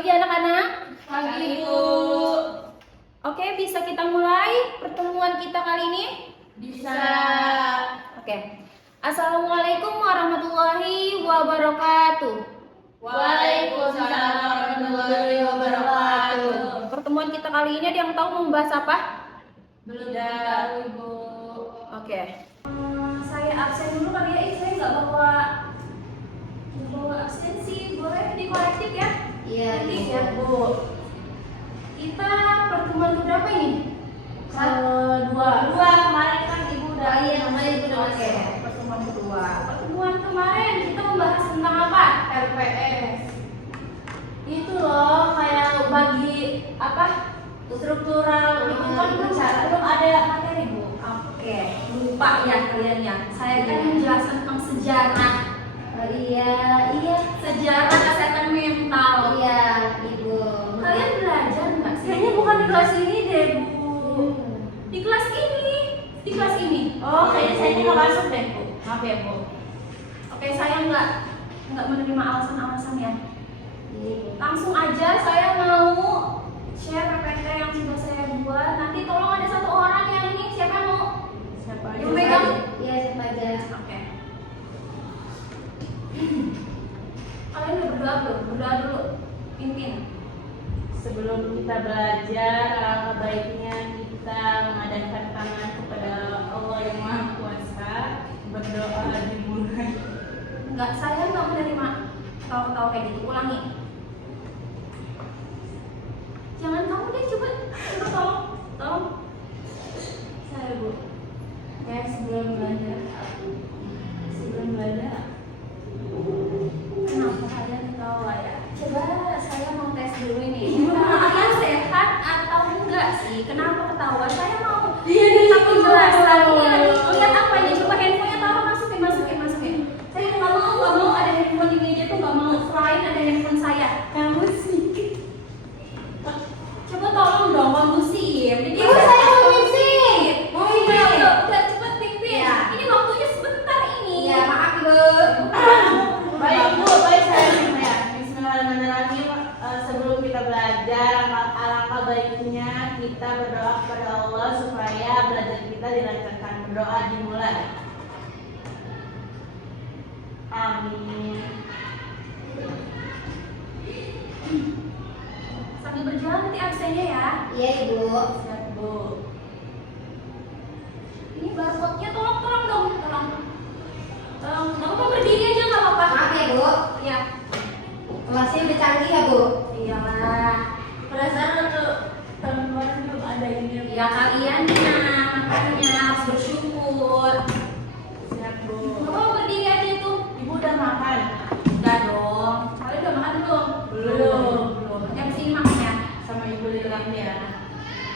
pagi anak-anak. Pagi, Bu. Oke, bisa kita mulai pertemuan kita kali ini? Bisa. Oke. Assalamualaikum warahmatullahi wabarakatuh. Waalaikumsalam warahmatullahi wabarakatuh. Pertemuan kita kali ini ada yang tahu mau membahas apa? Belum tahu, Ibu. Oke. Saya absen dulu kali ya. Saya nggak bawa absensi. Boleh dikorektif ya? Iya, siap, Bu. Kita pertemuan keberapa ini? Dua kemarin kan Ibu udah. Iya, kemarin Ibu udah. Oke, pertemuan kedua. Pertemuan kemarin kita membahas tentang apa? RPS. Itu loh, kayak bagi apa? Struktural itu kan belum ada materi, Bu. Oke, lupa ya kalian ya. Saya kan menjelaskan tentang sejarah. Iya. Sejarah kesehatan mental. Iya, Ibu. Kalian belajar nggak sih? Kayaknya bukan di kelas ini deh, Bu. Di kelas ini. Di kelas ini. Oh, kayaknya saya nggak masuk deh, Bu. Maaf ya, Bu. Oke, saya nggak menerima alasan-alasan ya. Iya. Langsung aja saya mau share PPT yang sudah saya buat. Nanti tolong ada satu orang yang ini siapa yang mau? Siapa aja? Yang megang? Iya, siapa aja. Oke. Kalian udah berdoa belum? Berdoa dulu. Pimpin. Sebelum kita belajar, alangkah baiknya kita mengadakan tangan kepada Allah yang Maha Kuasa. Berdoa dimulai. Enggak, saya nggak menerima tahu-tahu kayak gitu. Ulangi. Jangan kamu deh, coba tolong. Saya, Bu. Kayak sebelum belajar. Kenapa kalian ketawa ya? Coba saya mau tes dulu ini. Kalian sehat atau enggak sih? Kenapa ketawa? Saya mau minta penjelasan. Ini lagi lihat apa ini? Coba handphonenya taruh, masukin. Saya nggak mau ada handphone di meja tuh, nggak mau. Selain ada handphone saya. Kamu sih. Coba tolong dong, kamu sih. Jadi Ibu, saya mau misi. Mau ini. Udah cepet pimpin. Iya. Ini waktunya sebentar ini. Iya, maaf, Bu. Baik, Bu. Baik, saya. Bismillahirrahmanirrahim. Sebelum kita belajar, alangkah baiknya kita berdoa kepada Allah supaya belajar kita dilancarkan. Berdoa dimulai. Amin. Sambil berjalan nanti absennya ya. Iya, Ibu. Siap, Bu. Ini barcode-nya tolong dong. Kamu mau berdiri aja nggak apa-apa. Maaf ya, Bu. Ya. Kelasnya udah canggih ya, Bu? Iyalah. Perasaan untuk tahun kemarin belum ada ini. Ya kaliannya, makanya harus bersyukur. Siap, Bu. Kamu mau berdiri aja tuh. Ibu udah makan? Udah dong. Kalian udah makan belum? Belum. Yang sini makan ya. Sama Ibu Lilak ya.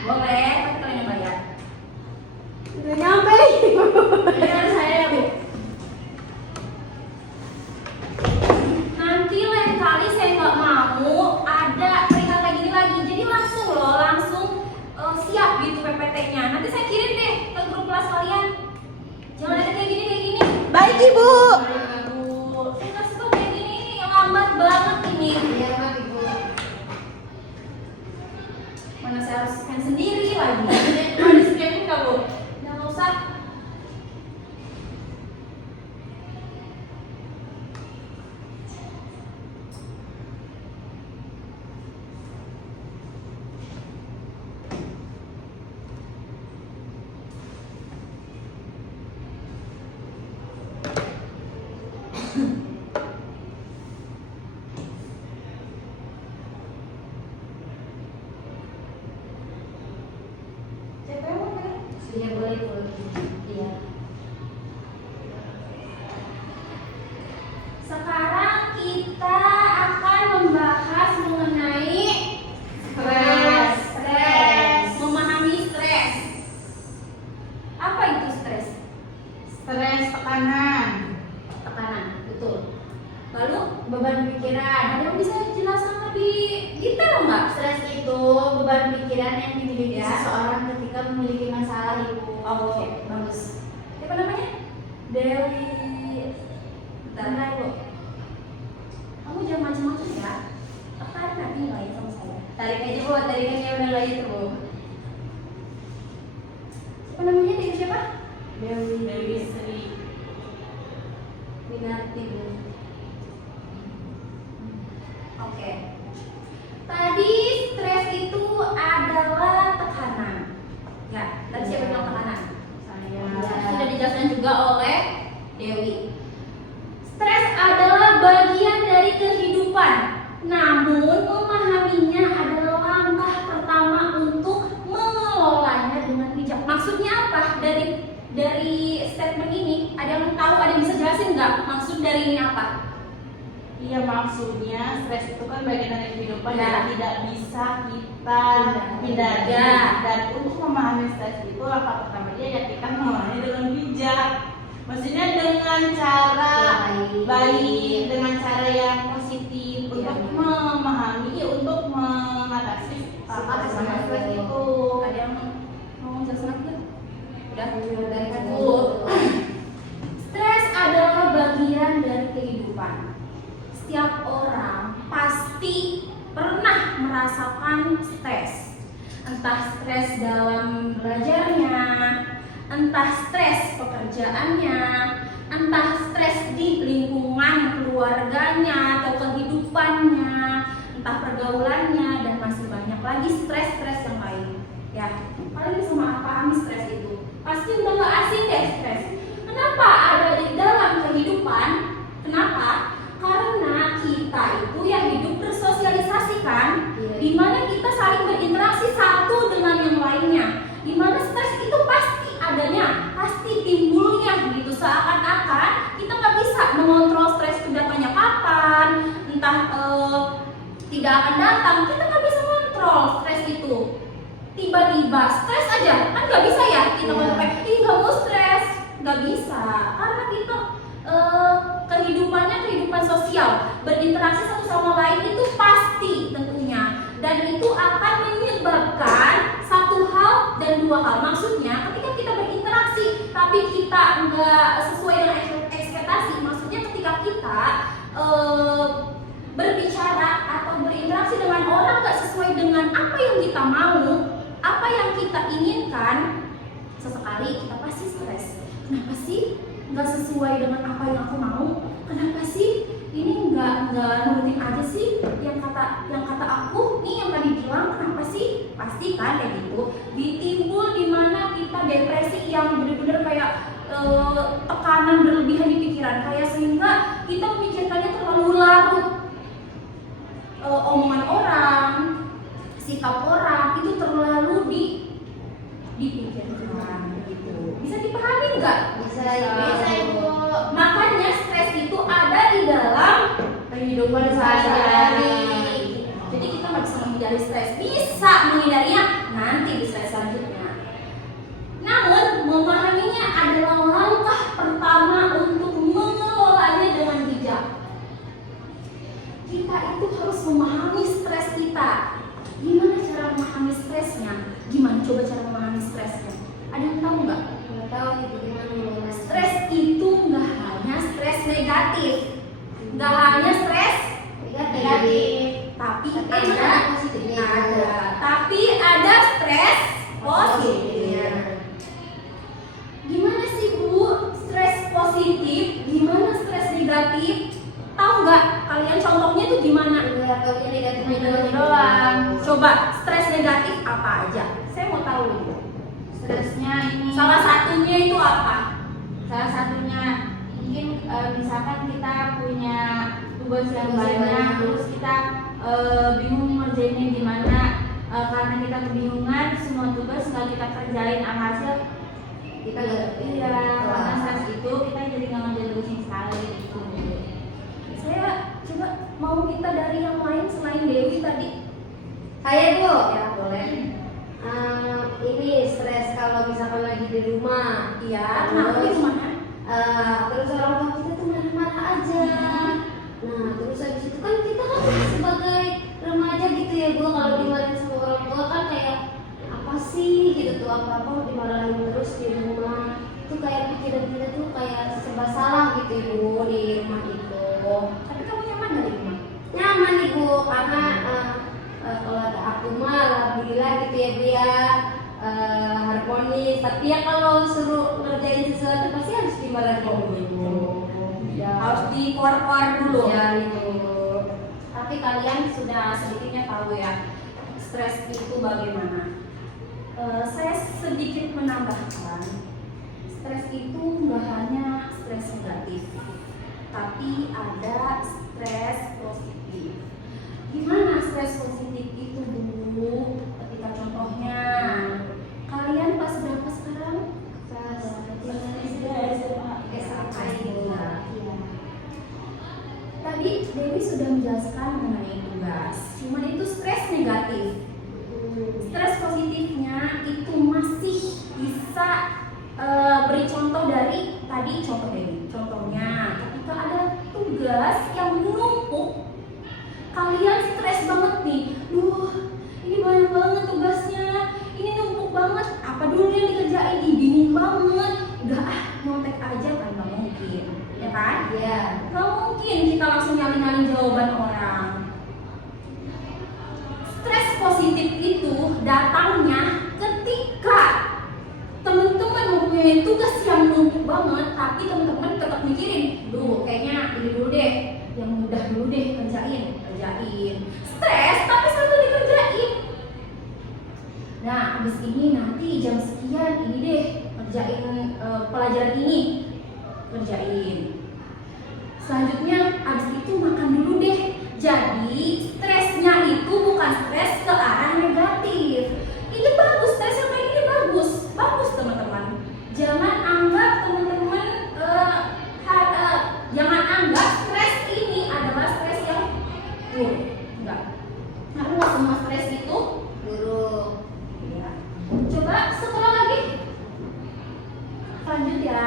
Boleh, tapi kalian yang bayar. Udah nyampe. Bayar saya ya, Bu. Nanti lain kali saya nggak mau ada peringkat kayak gini lagi. Jadi langsung siap gitu PPT-nya. Nanti saya kirim deh ke grup kelas kalian. Jangan ada kayak gini. Baik, Ibu. Saya kasih tau kayak gini yang lambat banget ini. Iya, maaf, Ibu. Mana saya harus scan sendiri lagi. Mau di scan nggak, Bu? Nggak usah. Siapa yang mau pegang? Iya, boleh, Bu. Iya. Sekarang kita akan membahas mengenai Stres. Memahami stres. Apa itu stres? Stres, tekanan. Tekanan, betul. Lalu beban pikiran. Ada yang bisa jelaskan lebih detail nggak? Stres itu beban pikiran yang dimiliki Ya. seseorang ketika memiliki masalah, Ibu. Oke, bagus. Siapa namanya? Dewi. Bentar, Bu. Kamu jangan macam-macam ya. Tertarik nanti nggak Tarik aja Bu, tarikannya udah lagi tuh Bu. Siapa namanya? Dewi siapa? Dewi Sri. Winarti Bu. Oke. Tadi stres itu adalah tekanan. Ya, tadi siapa bilang tekanan? Sudah dijelaskan juga oleh Dewi. Stres adalah bagian dari kehidupan. Namun memahaminya adalah langkah pertama untuk mengelolanya dengan bijak. Maksudnya apa? Dari statement ini, ada yang tahu, ada yang bisa jelasin nggak? Maksud dari ini apa? Iya, maksudnya stres itu kan bagian dari kehidupan Ya. yang tidak bisa kita hindari. Ya. Dan untuk memahami stres itu langkah pertamanya ya kita memahami dengan bijak. Maksudnya dengan cara baik, dengan cara yang positif untuk memahami, untuk mengatasi stres itu. Ada yang mau jelasin lagi? Udah, dari Bu. Stres adalah bagian dari kehidupan. Setiap orang pasti pernah merasakan stres. Entah stres dalam belajarnya, entah stres pekerjaannya, entah stres di lingkungan keluarganya atau kehidupannya, entah pergaulannya, dan masih banyak lagi stres-stres yang lain. Ya, kalian bisa memahami stres itu. Pasti udah gak asing deh stres. Kenapa ada di dalam kehidupan? Kenapa? Karena kita itu yang hidup bersosialisasi kan, dimana kita saling berinteraksi satu dengan yang lainnya, dimana stres itu pasti adanya, pasti timbulnya gitu. Seakan-akan kita nggak bisa mengontrol stres itu datangnya kapan, entah tidak akan datang, kita nggak bisa mengontrol stres itu. Tiba-tiba stres aja, kan nggak bisa ya kita ngomong kayak, ih nggak mau stres, nggak bisa, karena kita kehidupan sosial, berinteraksi satu sama lain itu pasti tentunya, dan itu akan menyebabkan satu hal dan dua hal. Maksudnya ketika kita berinteraksi tapi kita nggak sesuai dengan ekspektasi, maksudnya ketika kita berbicara atau berinteraksi dengan orang nggak sesuai dengan apa yang kita mau, apa yang kita inginkan, sesekali kita pasti stres. Kenapa sih nggak sesuai dengan apa yang aku mau? Kenapa sih ini nggak nurutin aja sih yang kata aku nih yang tadi bilang? Kenapa sih? Pasti kan kayak gitu. Ditimbul di mana kita depresi yang benar-benar kayak tekanan berlebihan di pikiran, kayak sehingga kita memikirkannya terlalu larut. Omongan orang, sikap orang itu terlalu dipikirkan gitu. Bisa dipahami nggak? Bisa Ibu. Makanya stres itu ada di dalam kehidupan sehari-hari. sehari-hari. Jadi kita nggak bisa menghindari stres. Bisa menghindarinya nanti di stres selanjutnya. Namun memahaminya adalah langkah pertama untuk mengelolanya dengan bijak. Kita itu harus memahami stres kita. Gimana cara memahami stresnya? Gimana coba cara memahami stresnya? Ada yang tahu nggak? Nggak tahu itu gimana mengenai Stres itu nggak hanya stres negatif, nggak hanya stres negatif, tapi ada positifnya. tapi ada stres positif. Gimana sih Bu stres positif? Gimana stres negatif? Tahu nggak kalian contohnya tuh gimana? Nggak tahunya negatif Doang. Coba stres negatif apa aja? Saya mau tahu nih. Stresnya ini Salah satunya itu apa? salah satunya mungkin misalkan kita punya tugas yang Tugas yang banyak, banyak. terus kita bingung ngerjainnya gimana, karena kita kebingungan semua tugas nggak kita kerjain, alhasil kita nggak iya karena stres itu kita jadi nggak ngerjain tugasnya sekali gitu. Saya coba mau minta dari yang lain selain Dewi tadi. Saya Bu, Ya boleh. ini stres kalau misalkan lagi di rumah, Iya, kenapa di rumahnya? terus orang tua kita tuh marah-marah aja. Nah, terus habis itu kan kita kan sebagai remaja gitu ya Bu, kalau dimarahin sama orang tua kan kayak apa sih gitu tuh, apa-apa dimarahin terus di rumah. Itu kayak pikiran kita tuh kayak serba salah gitu Ibu di rumah itu. Tapi kamu nyaman dari rumah? Nyaman Ibu karena kalau ada satu mah alhamdulillah gitu ya Bu ya, harmonis. Tapi ya kalau suruh ngerjain sesuatu pasti harus dimarahin dulu. Ya. Harus dikeluar dulu. Ya itu. Tapi kalian sudah sedikitnya tahu ya stres itu bagaimana. Saya sedikit menambahkan, stres itu nggak hanya stres negatif, tapi ada stres positif. Gimana stres positif itu dulu? Ketika contohnya, kalian pas berapa sekarang? Tadi Dewi sudah menjelaskan mengenai tugas, cuma itu stres negatif. Stres positifnya itu masih bisa beri contoh dari tadi contoh Dewi. Contohnya ketika ada tugas yang menumpuk, kalian stres banget nih. Ini banyak banget tugasnya, ini numpuk banget. Apa dulu yang dikerjain? Bingung banget. Udah nyontek aja kan nggak mungkin, ya kan? Ya. Nggak mungkin kita langsung nyalin-nyalin jawaban orang. Stres positif itu datangnya ketika teman-teman mempunyai tugas yang numpuk banget, tapi teman-teman tetap mikirin, kayaknya ini dulu deh, yang mudah dulu deh kerjain. Stres tapi selalu dikerjain. Nah, habis ini nanti jam sekian ini deh kerjain pelajaran ini, kerjain. Selanjutnya habis itu makan dulu deh. Jadi stresnya itu bukan stres ke arah negatif. Ini bagus, stres yang kayak gini bagus teman-teman. Jangan anggap teman-teman jangan anggap stres ini adalah stres yang buruk. Enggak. Karena semua stres itu buruk. Ya. Coba sekolah lagi. Lanjut ya.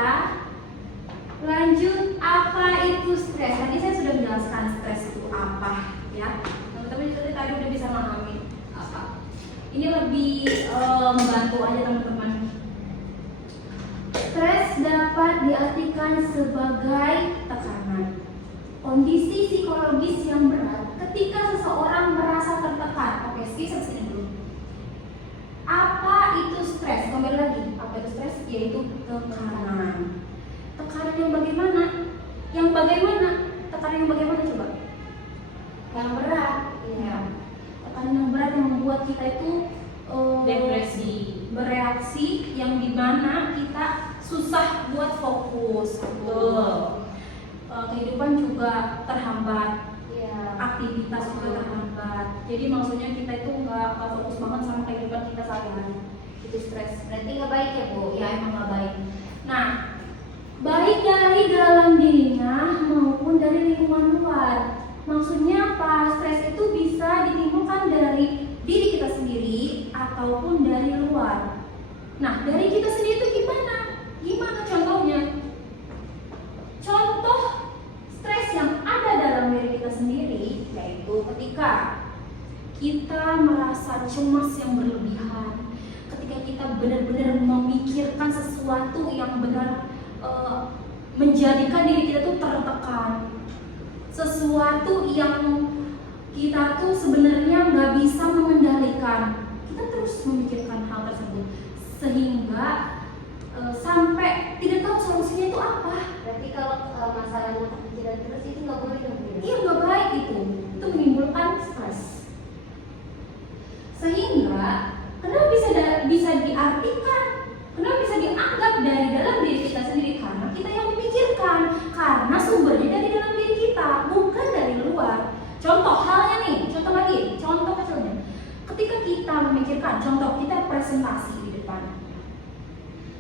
Lanjut, apa itu stres? Tadi saya sudah menjelaskan stres itu apa, ya. Teman-teman itu tadi udah bisa memahami apa. Ini lebih membantu aja teman-teman. Stres dapat diartikan sebagai tekanan, kondisi psikologis yang berat ketika seseorang merasa tertekan. Oke, sini dulu. Apa itu stres? Kembali lagi, apa itu stres? Yaitu tekanan. Tekanan yang bagaimana? Tekanan yang bagaimana coba? Yang berat. Ya. Tekanan yang berat yang membuat kita itu depresi, bereaksi, yang dimana kita susah buat fokus. Betul. Kehidupan juga terhambat. Ya. Aktivitas juga terhambat. Jadi maksudnya kita itu nggak fokus banget sama kehidupan kita sehari-hari. Itu stres. Berarti nggak baik ya Bu? Ya, emang nggak baik. Nah, baik dari dalam dirinya maupun dari lingkungan luar. Maksudnya apa? Stres itu bisa ditimbulkan dari diri kita sendiri ataupun dari luar. Nah, dari kita sendiri itu gimana? Gimana contohnya? Contoh stres yang ada dalam diri kita sendiri yaitu ketika kita merasa cemas yang berlebihan, ketika kita benar-benar memikirkan sesuatu yang benar menjadikan diri kita tuh tertekan, sesuatu yang kita tuh sebenarnya nggak bisa mengendalikan, kita terus memikirkan hal tersebut sehingga sampai tidak tahu solusinya itu apa. Berarti kalau masalahnya kepikiran terus itu nggak boleh dong? Iya, nggak baik itu menimbulkan stres. Sehingga kenapa bisa diartikan, kenapa bisa dianggap dari dalam diri kita sendiri, karena kita yang memikirkan, karena sumbernya dari dalam diri kita, bukan dari luar. Contoh halnya nih, contoh kecilnya. Ketika kita memikirkan, contoh kita presentasi di depan,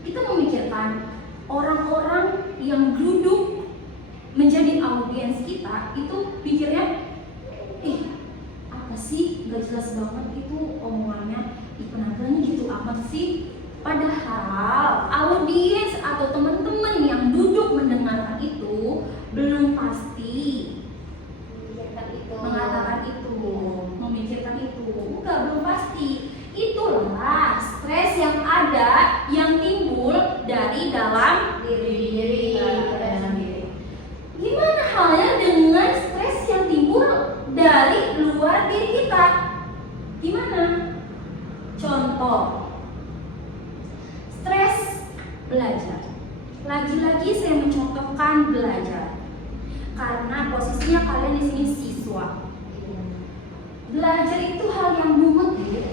kita memikirkan orang-orang yang duduk menjadi audiens kita itu pikirnya, apa sih, gak jelas banget itu omongannya, penampilannya gitu amat sih. Padahal audiens atau teman-teman yang duduk mendengarkan itu belum pasti mengatakan itu, memikirkan itu, belum pasti. Itulah stres yang ada, yang timbul dari dalam diri. Gimana halnya dengan stres yang timbul dari luar diri kita? Gimana? khususnya kalian di sini siswa. Belajar itu hal yang mumet, Bu.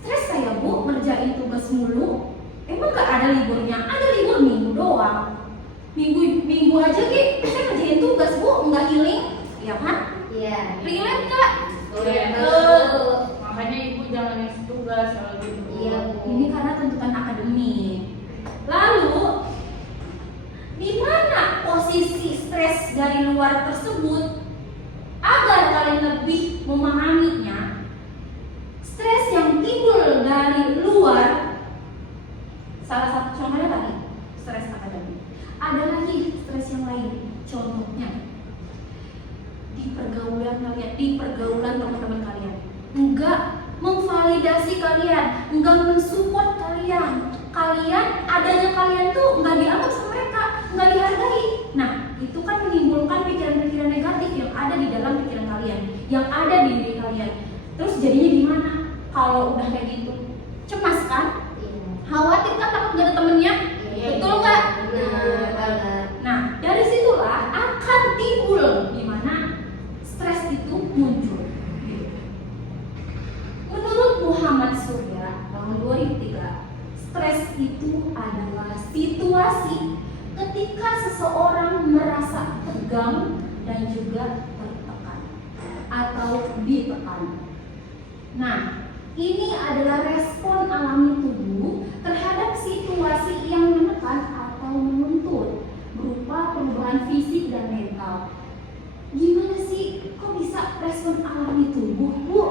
Stres saya, Bu, ngerjain tugas mulu. Emang gak ada liburnya? Ada libur minggu doang. Minggu aja Ki, saya ngerjain tugas, Bu, nggak healing, ya kan? Iya. Relate nggak? Betul. Makanya ibu jangan ngisi tugas kalau gitu. Iya, Bu. Ini karena tuntutan akademik. Lalu, di mana posisi stres dari luar tersebut agar kalian lebih memahaminya? Stres yang timbul dari luar, salah satu contohnya tadi, stres akademik. Ada lagi stres yang lain, contohnya di pergaulan kalian, di pergaulan teman-teman kalian, enggak memvalidasi kalian, enggak mensupport kalian. Adanya kalian tuh enggak dianggap sama mereka, enggak dihargai. Nah, itu kan menimbulkan pikiran-pikiran negatif yang ada di dalam pikiran kalian, yang ada di diri kalian. Terus jadinya gimana? Kalau udah kayak gitu, cemas kan? Khawatir kan, takut gak ada temennya? Betul nggak? Benar banget. Nah, dari situlah akan timbul di mana stres itu muncul. Menurut Muhammad Surya tahun 2003, stres itu adalah situasi ketika seseorang merasa tegang dan juga tertekan atau ditekan. Nah, ini adalah respon alami tubuh terhadap situasi yang menekan atau menuntut berupa perubahan fisik dan mental. Gimana sih? Kok bisa respon alami tubuh, Bu?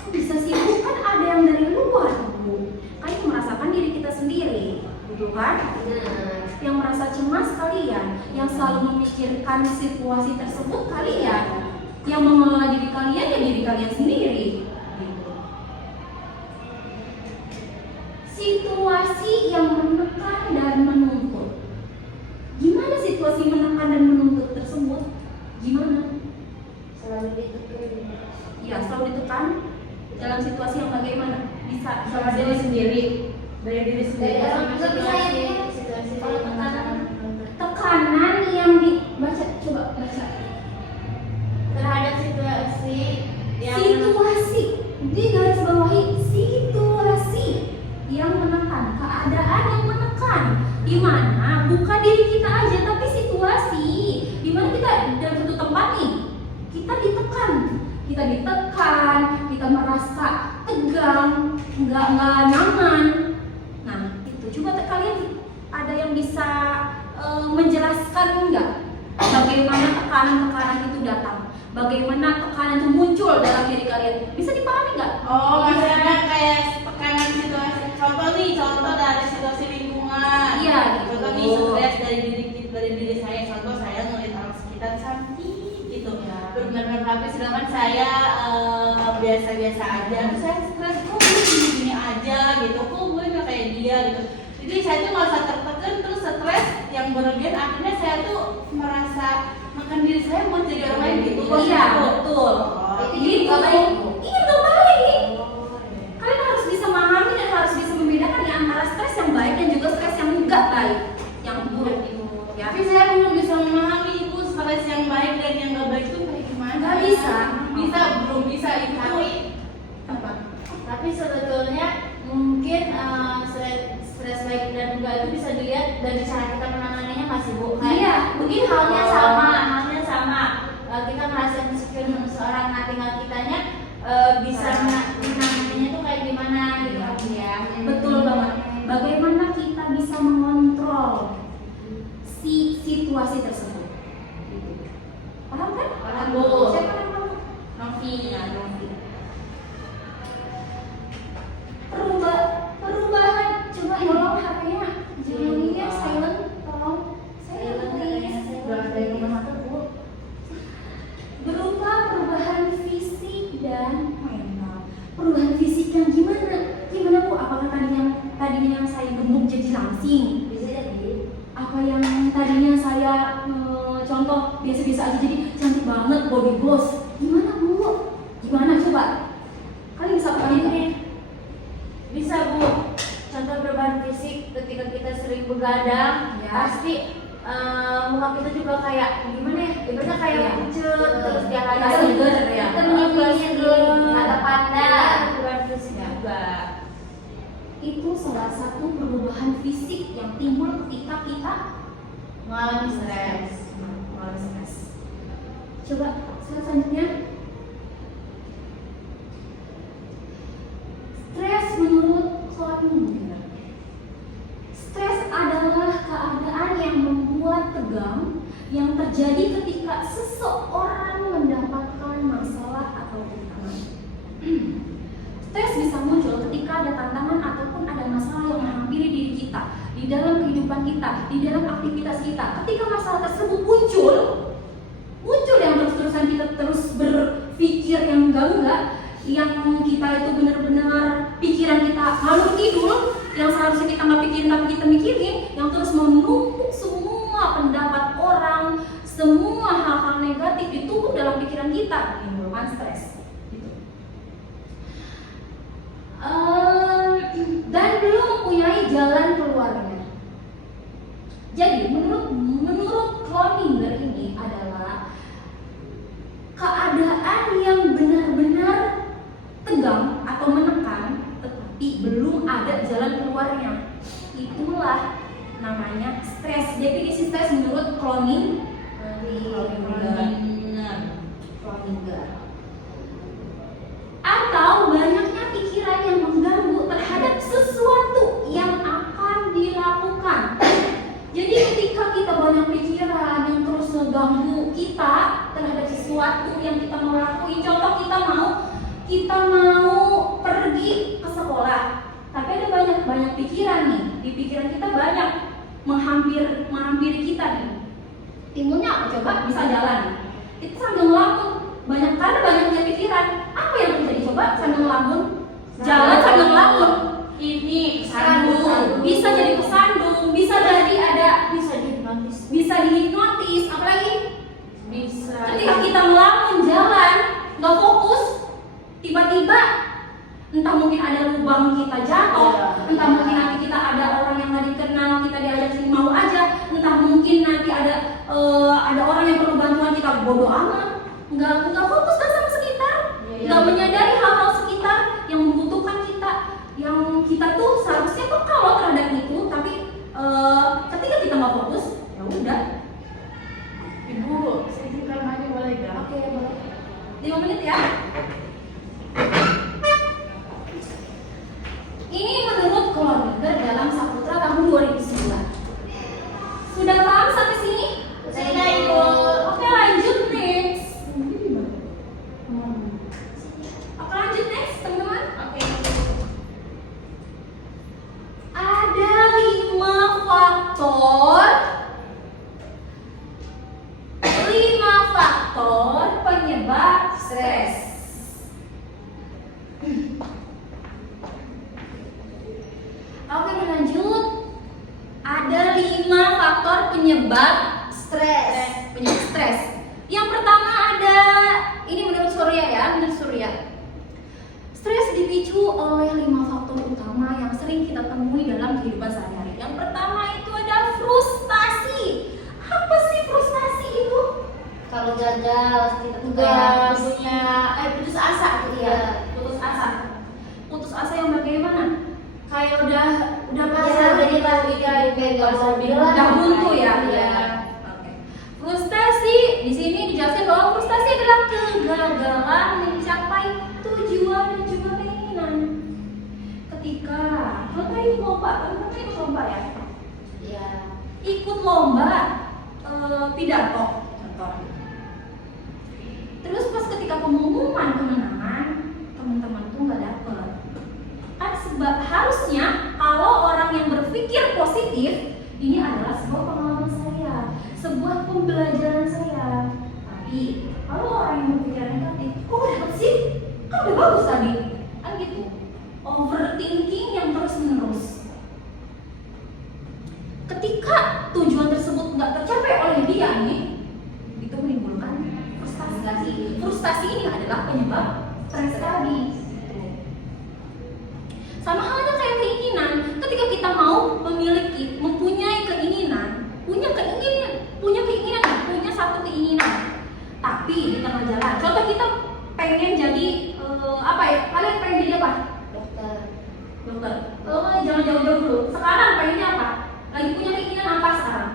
Kok bisa sih, Bu? Kan ada yang dari luar, Bu. Kalian merasakan diri kita sendiri, betul kan? Benar. Yang merasa cemas kalian, yang selalu memikirkan situasi tersebut kalian, yang mengelola diri kalian ya diri kalian sendiri. Situasi yang menekan dan menuntut. Gimana situasi menekan dan menuntut tersebut? Gimana? Selalu ditekan. Ya, selalu ditekan dalam situasi yang bagaimana? Bisa Sama diri sendiri, dari diri sendiri. Dari orang Sama juga bisa ya, Bu. situasi. Kalau tekanan. tekanan yang dibaca, coba baca. Terhadap situasi yang Situasi, di garis bawahi situasi yang menekan, keadaan yang menekan, di mana bukan diri kita aja tapi situasi, di mana kita dalam satu tempat nih, kita ditekan, kita merasa tegang, nggak nyaman. Nah, itu coba kalian ada yang bisa menjelaskan nggak bagaimana tekanan-tekanan itu datang? Bagaimana tekanan itu muncul dalam diri kalian? Bisa dipahami nggak? Oh, maksudnya kayak tekanan situasi. Contoh dari situasi lingkungan. Iya, Contoh nih, gitu. stres dari diri saya. Contoh saya ngeliat orang sekitar cantik gitu. Ya. Benar-benar happy, sedangkan saya biasa-biasa aja. Terus saya stres, kok gue gini-gini aja gitu. Kok gue nggak kayak dia gitu. Jadi saya tuh nggak usah tertekan, terus stres yang berlebihan. Akhirnya saya tuh merasa makan diri saya buat jadi orang lain gitu. Iya, betul. Itu Gitu. juga baik, Bu. Iya, nggak baik. Kalian harus bisa memahami dan harus bisa membedakan ya antara stres yang baik dan juga stres yang enggak baik, yang buruk itu. Ya, Tapi saya belum bisa memahami ibu stres yang baik dan yang nggak baik itu kayak gimana? Nggak bisa. Belum bisa itu. apa? Tapi sebetulnya mungkin stres baik dan enggak itu bisa dilihat dari cara kita menanganinya masih Bu. Iya, Mungkin halnya sama. Kita merasa insecure dengan seorang, nah tinggal kitanya bisa menanganinya tuh kayak gimana gitu kan ya. Betul banget. Bagaimana kita bisa mengontrol si situasi tersebut? Paham kan? Paham, Bu. Siapa nama? Novi. Ya, Novi. Perubahan. Coba tolong HP-nya jangan ini ya, silent. Tolong silent please. Udah ada yang nomor satu bu. Berupa perubahan fisik dan mental. Perubahan fisik yang gimana? Gimana Bu? Apakah tadinya yang saya gemuk jadi langsing? Bisa jadi. Apa yang tadinya saya contoh biasa-biasa aja jadi cantik banget, body gloss? Gimana Bu? Gimana coba? Kalian bisa apa ini? Bisa Bu. Contoh perubahan fisik ketika kita sering begadang, Ya. pasti muka kita juga kayak gimana ya? Ibaratnya kayak Iya. pucet terus dia Nggak kayak seger ya. Kita menyendiri, mata pandang. terus juga. Itu salah satu perubahan fisik yang timbul ketika kita Mengalami stres. mengalami stres. Coba slide selanjutnya. Stres menurut Klein. Stres adalah keadaan yang membuat tegang yang terjadi ketika seseorang mendapatkan masalah atau tantangan. Stres bisa muncul ketika ada tantangan ataupun ada masalah yang menghampiri diri kita, di dalam kehidupan kita, di dalam aktivitas kita. Ketika masalah tersebut muncul yang terus-terusan kita terus berpikir yang enggak, yang kita itu benar-benar pikiran kita ngalur tidur, yang seharusnya kita nggak pikirin tapi kita mikirin, yang terus menumpuk semua pendapat orang, semua hal-hal negatif ditumpuk dalam pikiran kita, menimbulkan stres. Gitu. Dan belum mempunyai jalan keluarnya. Jadi menurut Cloninger ini adalah keadaan yang benar-benar tegang atau menekan, tetapi belum ada jalan keluarnya. Itulah namanya stres. Definisi stres menurut Cloninger. Atau banyaknya pikiran yang mengganggu terhadap sesuatu yang akan dilakukan. Jadi ketika kita banyak pikiran yang terus mengganggu kita terhadap sesuatu yang kita mau lakuin, contoh kita mau pergi ke sekolah, tapi ada banyak pikiran nih, di pikiran kita banyak menghampiri kita nih. Timbulnya apa coba? Bisa jalan. Kita sambil ngelamun, karena banyaknya pikiran. Apa yang terjadi coba sambil ngelamun? Jalan sambil ngelamun. Ini kesandung, bisa jadi kesandung, bisa dihipnotis, apalagi Bisa. ketika kita ngelamun jalan nggak fokus, tiba-tiba entah mungkin ada lubang kita jatuh, entah mungkin nanti kita ada orang yang nggak dikenal kita diajak sini mau aja, entah mungkin nanti ada orang yang perlu bantuan kita bodoh amat, nggak fokus kan sama sekitar, nggak menyadari hal-hal sekitar yang membutuhkan kita, yang kita tuh seharusnya peka loh terhadap itu, tapi ketika kita nggak fokus, ya udah. Ibu, saya izinkan aja boleh gak? Oke, boleh. 5 menit ya. Ini menurut Cloninger dalam Saputra tahun 2009. Sudah paham sampai sini? Sudah, Ibu. Oke, lanjut next. Oke, lanjut next, teman-teman. Oke. Ada 5 faktor penyebab stres. Oke, lanjut. Ada 5 faktor penyebab stres. Penyebab stres. Yang pertama ada, ini menurut Surya ya, menurut Surya. Stres dipicu oleh 5 faktor utama yang sering kita temui dalam kehidupan sehari-hari. Yang pertama itu ada frustasi. Apa sih frustasi itu? Kalau gagal kita tuh Nggak kayak punya, putus asa gitu ya. Putus asa. Putus asa yang bagaimana? Kayak udah pasrah, udah udah buntu ya. Iya. Oke. Frustasi di sini dijelaskan bahwa frustasi adalah kegagalan mencapai tujuan dan juga keinginan. Ketika kalau ikut lomba, kan ikut lomba ya? Iya. Ikut lomba pidato contohnya. Terus pas ketika pengumuman kemenangan, teman-teman tuh nggak dapet. Kan harusnya kalau orang yang berpikir positif, ini adalah sebuah pengalaman saya, sebuah pembelajaran saya. Tapi kalau orang yang berpikir negatif, kok dapet sih? Kan udah bagus tadi, kan gitu. Overthinking yang terus menerus. Ketika tujuan tersebut nggak tercapai oleh dia nih, itu menimbulkan frustasi. Frustasi ini adalah penyebab stres tadi. Sama halnya kayak keinginan. Ketika kita mau mempunyai keinginan, punya keinginan jalan. Contoh kita pengen jadi apa ya? Kalian pengen jadi apa? Dokter. Dokter. Jangan jauh-jauh dulu. Sekarang pengennya apa? Lagi punya keinginan apa sekarang?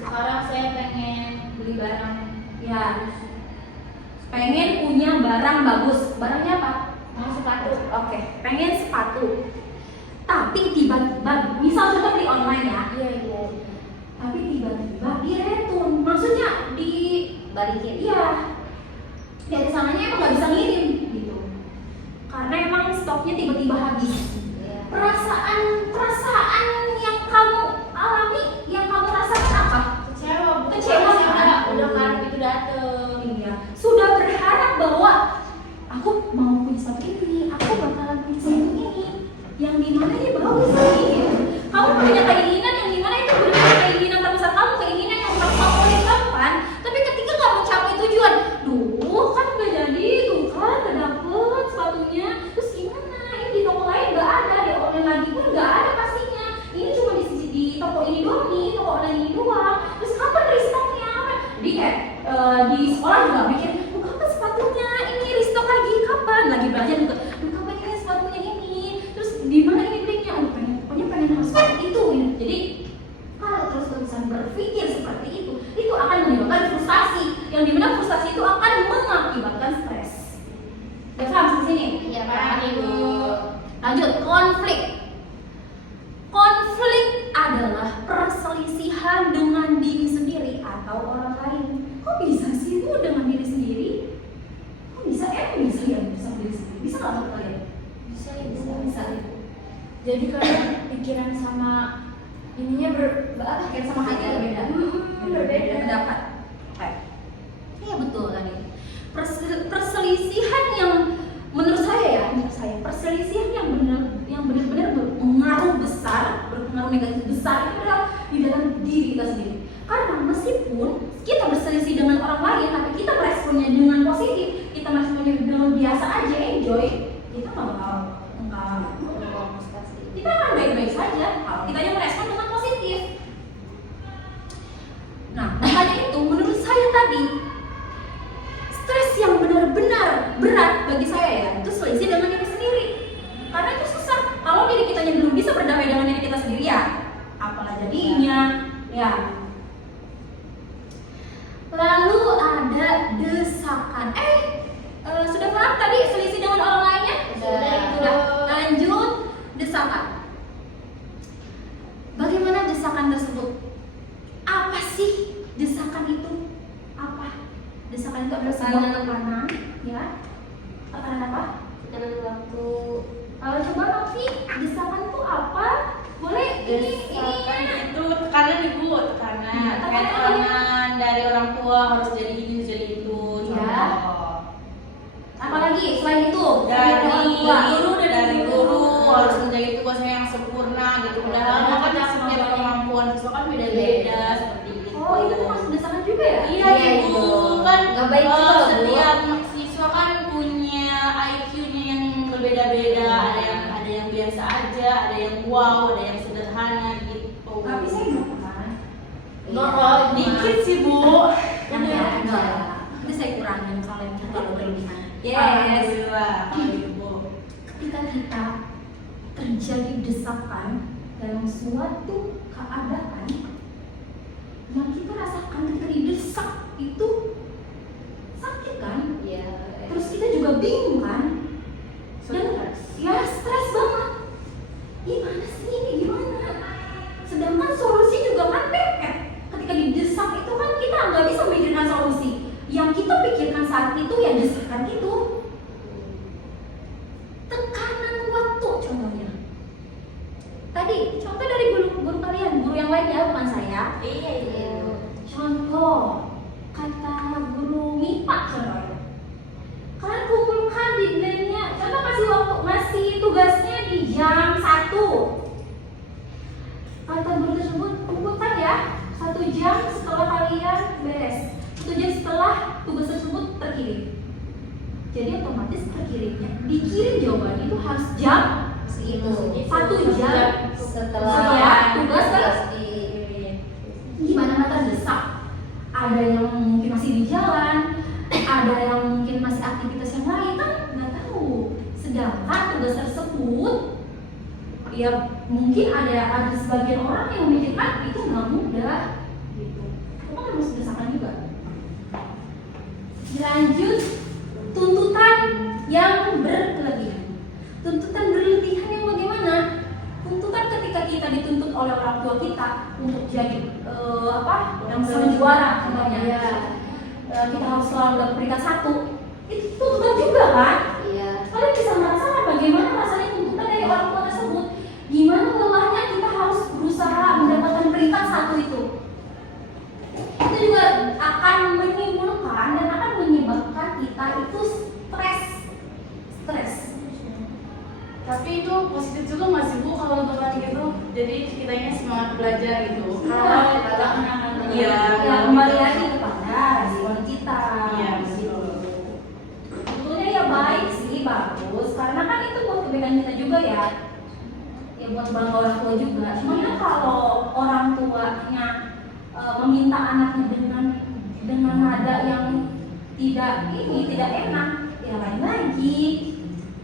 Sekarang saya pengen beli barang. Ya. Pengen punya barang bagus. Barangnya apa? Mau sepatu. Oke. Pengen sepatu. Tapi tiba-tiba, misal contoh beli online ya. Iya. Tapi tiba-tiba di return. Maksudnya Balikin. iya. Dari sananya emang nggak bisa ngirim gitu. Karena emang stoknya tiba-tiba habis. Iya. Perasaan yang kamu alami, yang kamu rasakan apa? Kecewa. Kecewa, kan? Udah karep itu dateng. Iya. Sudah berharap bahwa aku mau punya sepatu ini, aku bakalan punya sepatu ini, yang dimana ini bagus nih. Gitu. Kamu punya keinginan yang dimana itu benar keinginan terbesar kamu, keinginan yang favorit kamu kan. Tapi ketika kamu capai tujuan, duh kan nggak jadi, tuh kan nggak dapet sepatunya. Terus gimana? Ini di toko lain nggak ada, di online lagi pun nggak ada pastinya. Ini cuma di toko ini doang nih, toko online ini doang. Terus kapan restocknya? Di di sekolah juga mikir, kapan sepatunya? Ini restock lagi kapan? Lagi belajar juga, kapan ini sepatunya ini? Terus di mana ini belinya? Pokoknya pengen harus seperti itu. Ya. Jadi kalau terus-terusan berpikir seperti itu akan menyebabkan frustasi. Yang dimana frustasi itu akan mengakibatkan stres. Udah paham sampai sini? Iya, Pak. Ibu. Lanjut, konflik. Konflik adalah perselisihan dengan diri sendiri atau orang lain. Kok bisa sih itu dengan diri sendiri? Kok bisa? Bisa ya, bisa diri sendiri. Bisa nggak menurut kalian? Bisa. Bisa. Jadi kalian pikiran sama ininya Pikiran sama hati berbeda. berbeda. Pendapat. Oke. Iya betul tadi. Perselisihan yang menurut saya perselisihan yang benar-benar berpengaruh besar, berpengaruh negatif besar itu adalah di dalam diri kita sendiri. Karena meskipun kita berselisih dengan orang lain, tapi kita meresponnya dengan positif, kita meresponnya dengan biasa aja, enjoy, kita nggak bakal kita akan baik-baik saja kalau kita yang merespon dengan positif. Nah, makanya itu menurut saya tadi stres yang benar-benar berat bagi saya ya itu selisih dengan diri sendiri. Karena itu susah. Kalau diri kita yang belum bisa berdamai dengan diri kita sendiri ya, apalah jadinya ya. Lalu ada desakan. Sudah paham tadi selisih dengan orang lainnya? Sudah. Lanjut desakan. Bagaimana desakan tersebut? Apa sih desakan itu? Apa? Desakan itu adalah sebuah tekanan, ya. Tekanan apa? Tekanan waktu. Coba Novi, desakan itu apa? Boleh Desakan ini itu tekanan ibu, tekanan. Iya, Kayak tekanan dari orang tua harus jadi ini, jadi itu. Iya. Apalagi selain itu? Dari guru harus menjadi tugasnya yang sempurna gitu. Padahal kan setiap kemampuan siswa kan beda-beda seperti itu. Oh, itu masuk desakan juga ya? Iya ibu, kan Nggak baik juga loh, Bu. setiap siswa kan punya IQ-nya yang berbeda-beda. Ada yang biasa aja, ada yang wow, ada yang sederhana gitu. Tapi saya nggak pernah. Dikit sih bu. Enggak. Nanti saya kurangin kalian kalau berlebihan. Alhamdulillah. Bu. Ketika kita terjadi desakan dalam suatu keadaan yang kita rasakan ketika didesak itu sakit kan? Iya. Terus kita juga bingung kan? Dan ya stres banget. Gimana sih ini gimana? Sedangkan solusi juga kan pepet. Ketika didesak itu kan kita nggak bisa memikirkan solusi. Yang kita pikirkan saat itu ya desakan itu. Tekanan waktu contohnya. Tadi contoh dari guru kalian, guru yang lain ya bukan saya. Iya. Contoh kata guru MIPA contohnya. Kalian kumpulkan di deadline-nya. Contoh masih tugasnya di jam 1. Kata guru tersebut kumpulkan ya 1 jam setelah kalian beres. 1 jam setelah tugas tersebut terkirim. Jadi otomatis dikirim jawabannya itu harus jam Segitu. 1 jam setelah tugas kan gimana terdesak. Ada yang mungkin masih di jalan, ada ada yang mungkin masih aktivitas yang lain kan nggak tahu. Sedangkan tugas tersebut ya mungkin ada sebagian orang yang memikirkan itu nggak mudah gitu. Itu kan harus dirasakan juga. Lanjut, tuntutan yang berlebihan. Tuntutan berlebihan yang bagaimana? Tuntutan ketika kita dituntut oleh orang tua kita untuk jadi yang selalu juara contohnya. Kita harus selalu dapat peringkat 1. Itu tuntutan juga kan? Iya. Kalian bisa merasakan bagaimana rasanya tuntutan dari orang tua tersebut. Gimana lelahnya kita harus berusaha mendapatkan peringkat 1 itu. Itu juga akan menimbulkan dan akan menyebabkan kita itu stres. Tapi itu positif juga nggak sih Bu kalau untuk anak gitu? Jadi kitanya semangat belajar gitu. Iya. Iya. Ya, kembali lagi kepada respon kita. Iya, betul. Sebetulnya ya baik sih, bagus. Karena kan itu buat kebaikan kita juga ya. Ya buat bangga orang tua juga. Cuman kan kalau orang tuanya meminta anaknya dengan nada yang tidak enak, ya lain lagi.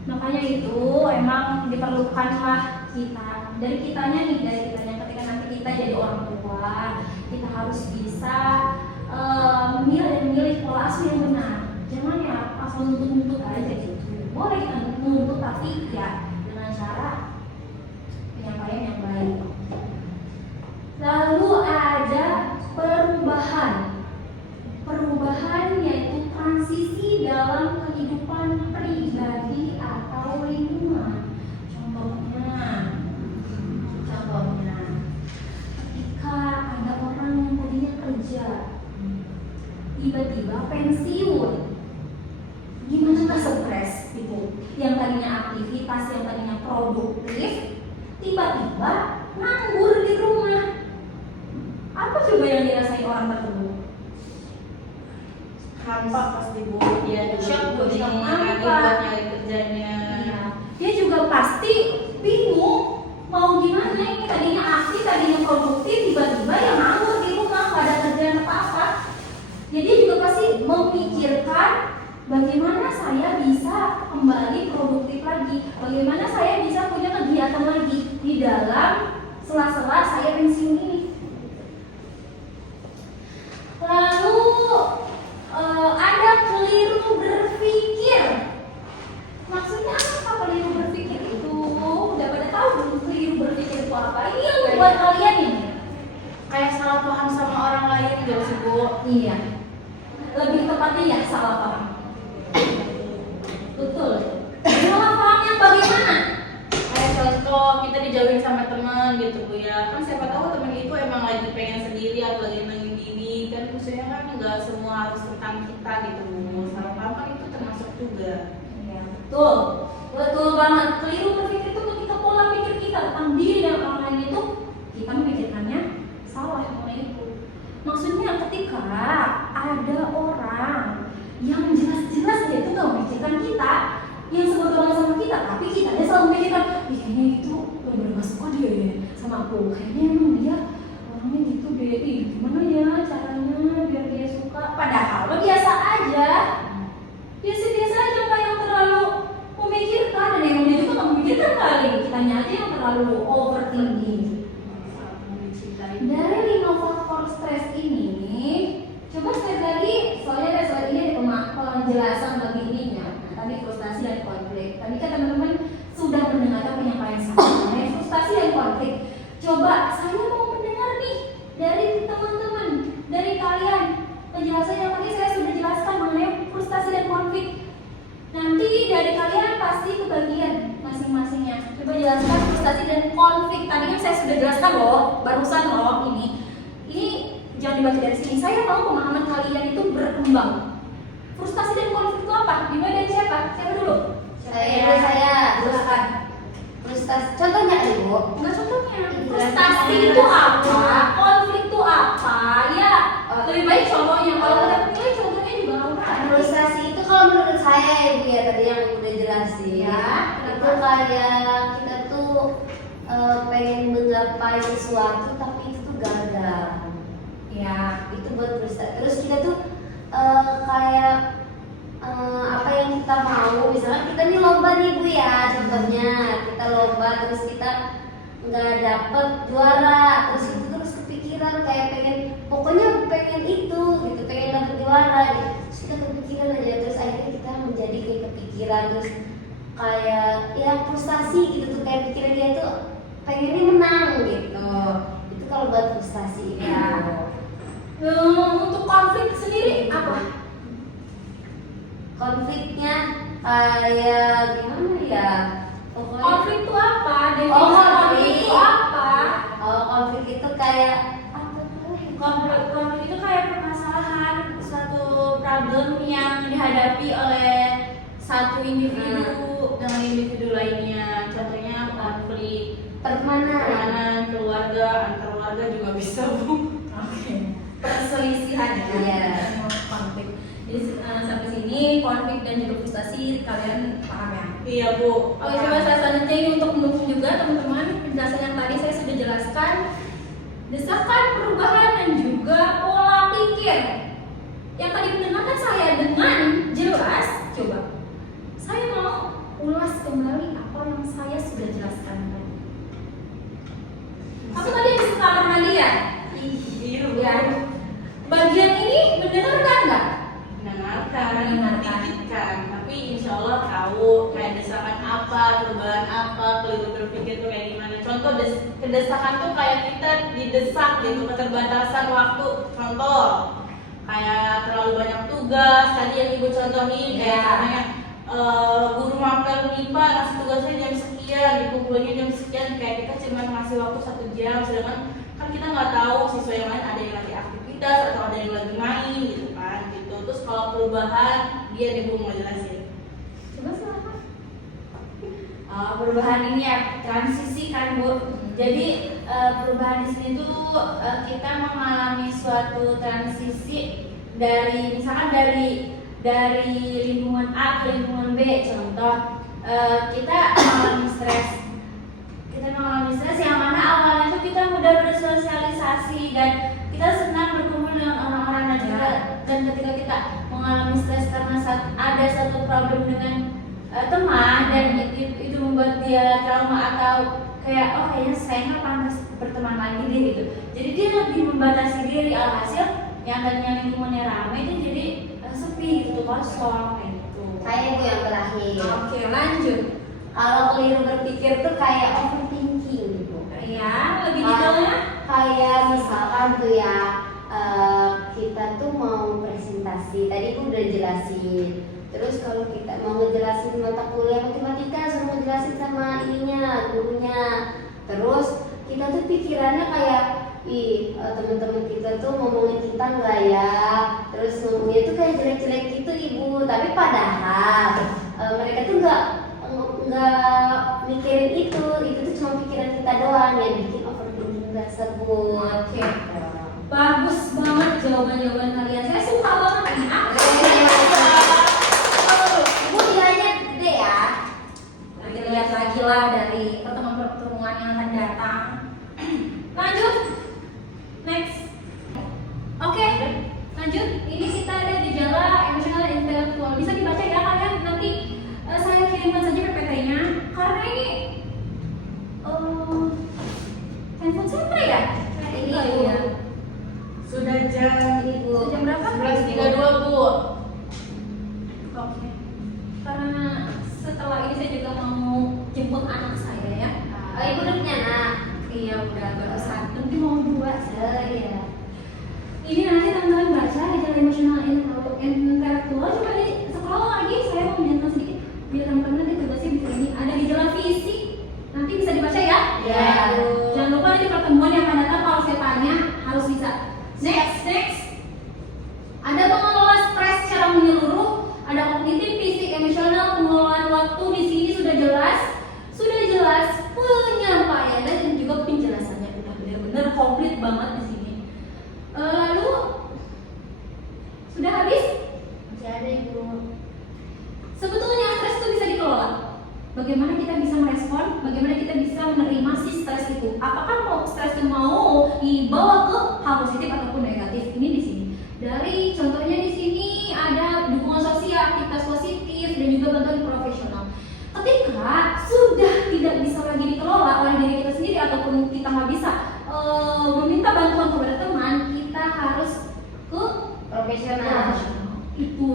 Makanya itu emang diperlukanlah kita dari kitanya ketika nanti kita jadi orang tua, kita harus bisa memilih pola asuh yang benar. Jangan ya asal nuntut aja gitu. Boleh kita nuntut tapi ya dengan cara penyampaian yang baik. Lalu ada perubahan yaitu transisi dalam kehidupan pribadi atau lingkungan. Contohnya ketika ada orang yang tadinya kerja tiba-tiba pensiun, gimana nggak stres gitu? Yang tadinya aktivitas, yang tadinya produktif, tiba-tiba nganggur di rumah. Apa coba yang dirasain orang tersebut? Hampa pasti Bu. Dia Shock, juga bingung lagi hampa. buat nyari kerjanya. Iya. Dia juga pasti bingung mau gimana ini, tadinya aktif, tadinya produktif, tiba-tiba yang nganggur di rumah, nggak ada kerjaan apa-apa. Jadi juga pasti memikirkan bagaimana saya bisa kembali produktif lagi, bagaimana saya bisa punya kegiatan lagi di dalam sela-sela saya pensiun ini. Lalu ada keliru berpikir. Maksudnya apa keliru berpikir itu? Udah pada tahu belum keliru berpikir itu apa? Ini yang buat kalian ini. Kayak salah paham sama orang lain gak sih Bu? Iya. Lebih tepatnya ya salah paham. Betul. Salah pahamnya bagaimana? Kayak contoh kita dijauhin sama teman gitu Bu ya. Kan siapa tahu teman itu emang lagi pengen sendiri atau lagi nangin diri. Kan maksudnya kan nggak semua harus tentang kita gitu Bu. Salah paham kan itu termasuk juga. Iya, betul. Betul banget. Keliru berpikir itu ketika pola pikir kita tentang diri dan orang lain itu kita memikirkannya salah mengenai itu. Maksudnya ketika ada orang yang jelas-jelas dia itu nggak memikirkan kita, yang sebetulnya sama kita, tapi kita dia selalu memikirkan, kayaknya itu benar-benar nggak suka deh sama aku. Kayaknya emang dia orangnya gitu deh. Gimana ya caranya biar dia suka? Padahal biasa aja. Biasa-biasa aja, nggak yang terlalu memikirkan, dan yang dia juga nggak memikirkan kali. Kitanya aja yang terlalu overthinking. Dari 5 faktor stres ini, coba sekali lagi, soalnya ada soal ini ada penjelasan bagi ininya. Tadi frustasi dan konflik. Tadi kan teman-teman sudah mendengarkan penyampaian saya mengenai frustasi dan konflik. Coba saya mau mendengar nih dari teman-teman, dari kalian, penjelasan yang tadi saya sudah jelaskan mengenai frustasi dan konflik. Nanti dari kalian pasti kebagian masing-masingnya. Coba jelaskan frustasi dan konflik. Tadi kan saya sudah jelaskan loh, barusan loh ini. Ini jangan dibaca dari sini. Saya mau pemahaman kalian itu berkembang. Frustasi dan konflik itu apa? Dimulai dari siapa? Siapa dulu? Saya. Silakan. Frustasi. Contohnya Ibu. Enggak contohnya. Frustasi itu apa? Konflik itu apa? Ya, lebih baik contohnya. Kalau udah pilih contohnya juga nggak apa-apa. Frustasi itu kalau menurut saya Ibu ya tadi yang Ibu udah jelasin. Ya, Itu kayak kita tuh pengen menggapai sesuatu tapi itu tuh gagal. Ya, Itu buat frustasi. Terus kita tuh kayak apa yang kita mau. Misalnya kita nih lomba nih Bu ya, contohnya kita lomba terus kita nggak dapet juara, terus itu terus kepikiran kayak pokoknya pengen itu gitu, pengen dapet juara gitu. Terus kita kepikiran aja, terus akhirnya kita menjadi kayak kepikiran, terus kayak ya frustasi gitu tuh, kayak pikiran dia tuh pengennya menang gitu. Itu kalau buat frustasi ya. Untuk konflik sendiri apa? Konfliknya kayak gimana ya? Pokoknya Konflik itu apa? Definisi Oh, konflik konflik. itu apa? konflik itu kayak apa tuh? Konflik itu kayak permasalahan, suatu problem yang dihadapi oleh satu individu dengan individu lainnya. Contohnya konflik pertemanan, keluarga, antar keluarga juga bisa Bu. Perselisihan ya. Iya. Konflik. Jadi sampai sini konflik dan juga frustasi kalian paham ya? Iya Bu. Oke, coba saya selanjutnya ini untuk mendukung juga teman-teman penjelasan yang tadi saya sudah jelaskan. Desakan perubahan dan juga pola pikir. Yang tadi mendengarkan saya dengan jelas, coba saya mau ulas kembali apa yang saya sudah jelaskan tadi. Aku tadi di kamar mandi ya? Iya Bu. Ya. Bagian ini mendengarkan nggak? Mendengarkan, tapi insya Allah tahu kayak desakan apa, perubahan apa, keliru berpikir tuh kayak gimana. Contoh kedesakan tuh kayak kita didesak gitu, keterbatasan waktu. Contoh kayak terlalu banyak tugas. Tadi yang ibu contohin kayak namanya guru mapel MIPA ngasih tugasnya jam sekian, dikumpulnya jam sekian, kayak kita cuma ngasih waktu 1 jam, sedangkan kan kita nggak tahu siswa yang lain ada yang lagi aktivitas atau ada yang lagi main gitu kan gitu. Terus kalau perubahan dia nih Bu mau jelasin. Coba silakan. Perubahan ini ya transisi kan Bu. Jadi perubahan di sini tuh kita mengalami suatu transisi dari misalkan dari lingkungan A ke lingkungan B. Contoh kita mengalami stres. Kita mengalami stres yang mana awalnya tuh kita mudah bersosialisasi dan kita senang berkumpul dengan orang-orang dan ketika kita mengalami stres karena ada satu problem dengan teman dan itu membuat dia trauma atau kayak oh kayaknya saya nggak pantas berteman lagi deh gitu. Jadi dia lebih membatasi diri, alhasil yang tadinya lingkungannya ramai itu jadi sepi gitu, kosong kayak gitu. Saya Bu yang terakhir. Oke, lanjut. Kalau keliru berpikir tuh kayak overthinking gitu. Ya, lebih detailnya. Kayak misalkan tuh ya kita tuh mau presentasi, tadi Bu udah jelasin. Terus kalau kita mau ngejelasin mata kuliah matematika, sama jelasin sama ininya, gurunya. Terus kita tuh pikirannya kayak teman-teman kita tuh ngomongin kita nggak ya, terus ngomongnya tuh kayak jelek-jelek gitu Ibu. Tapi padahal mereka tuh nggak mikirin itu tuh cuma pikiran kita doang yang bikin overthinking tersebut. Oke. Bagus banget jawaban-jawaban kalian. Saya suka banget ini. Bu nilainya gede ya. Nanti lihat lagi lah dari pertemuan-pertemuan yang akan datang. Lanjut. Next. Oke. Lanjut. Ini kita ada gejala emosional dan intelektual. Bisa dibaca ya kalian nanti. Saya kirimkan saja PPT-nya karena ini handphone saya ya? Ini Enggak, Bu. ya. Sudah jam Ini Bu. Sudah jam berapa? 11.32 Bu. Oke. Karena setelah ini saya juga mau jemput anak saya ya. Oh Ibu udah punya anak? Iya udah baru 1, nanti mau 2 Iya. Ini nanti teman-teman baca gejala emosional intelektual. Coba di scroll lagi, saya mau menjelaskan sedikit biar teman-teman nanti tugasnya bisa ini. Ada gejala fisik, nanti bisa dibaca ya. Iya. Jangan lupa nanti pertemuan yang akan datang kalau saya tanya harus bisa. Next. Ada pengelola stres secara menyeluruh, ada kognitif, fisik, emosional, pengelolaan waktu di sini sudah jelas penyampaian dan juga penjelasannya udah benar-benar komplit banget di sini. Lalu sudah habis? Masih ada Ibu. Sebetulnya stres itu bisa dikelola. Bagaimana kita bisa merespon? Bagaimana kita bisa menerima si stres itu? Apakah stres itu mau dibawa ke hal positif ataupun negatif? Ini di sini. Dari contohnya di sini ada dukungan sosial, aktivitas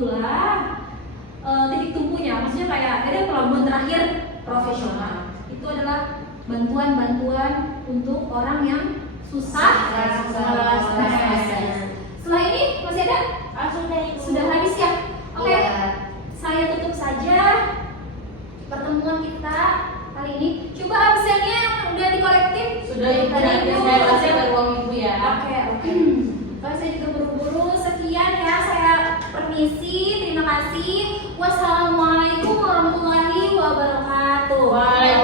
itulah titik tumpunya. Maksudnya kayak ada pelabuhan terakhir profesional. Itu adalah bantuan-bantuan untuk orang yang susah mengelola stres. Setelah ini masih ada? Sudah habis ya? Oke. Iya. Saya tutup saja pertemuan kita kali ini. Coba absennya udah dikorektif? Sudah ibu, nanti saya kasih ke ruang ibu ya. Oke. Kalau saya juga buru-buru, sekian ya. Saya permisi. Terima kasih. Wassalamualaikum warahmatullahi wabarakatuh. Waalaikumsalam.